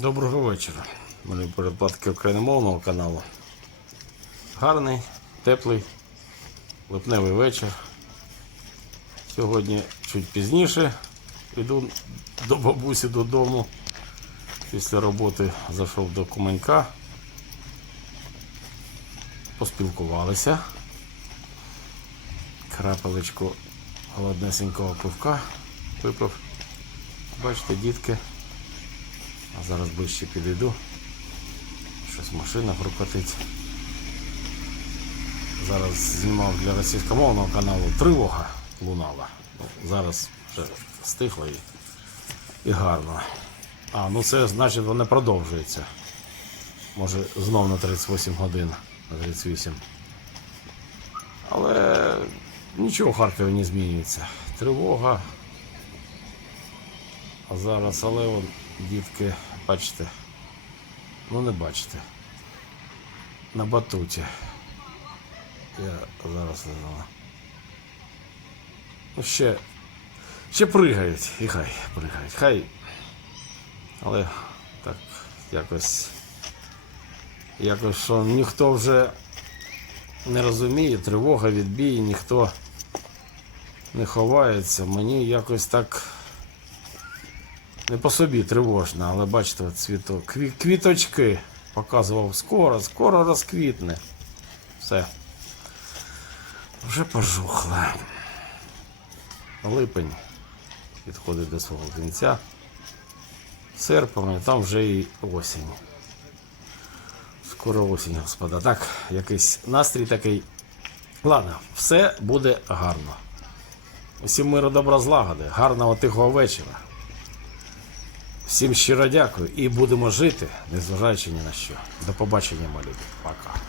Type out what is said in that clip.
Доброго вечора. Мої передплатки україномовного каналу. Гарний, теплий, липневий вечір. Сьогодні чуть пізніше йду до бабусі додому. Після роботи зайшов до Куменька. Поспілкувалися. Крапелечку холоднесенького пивка випив. Бачите, дітки. А зараз ближче підійду. Щось машина прокатить. Зараз знімав для російськомовного каналу тривога лунала. Ну, зараз вже стихло і, і гарно. А, ну це значить воно продовжується. Може знов на 38 годин, на 38. Але нічого в Харкові не змінюється. Тривога. А зараз, але вон, дітки, бачите, ну не бачите. На батуті. Я зараз не знаю. Ну ще, ще пригають, і хай пригають. Хай. Але так якось. Якось що ніхто вже не розуміє, тривога, відбій, ніхто не ховається. Мені якось так не по собі тривожно, але бачите, цвіток. Кві- квіточки показував скоро, скоро розквітне. Все. Вже пожухло. Липень підходить до свого кінця. Серпень, там вже і осінь. Скоро осінь, господа. Так, якийсь настрій такий. Ладно, все буде гарно. Усім миру добра злагоди, гарного тихого вечора. Всім щиро дякую і будемо жити, незважаючи ні на що. До побачення, мої. Пока.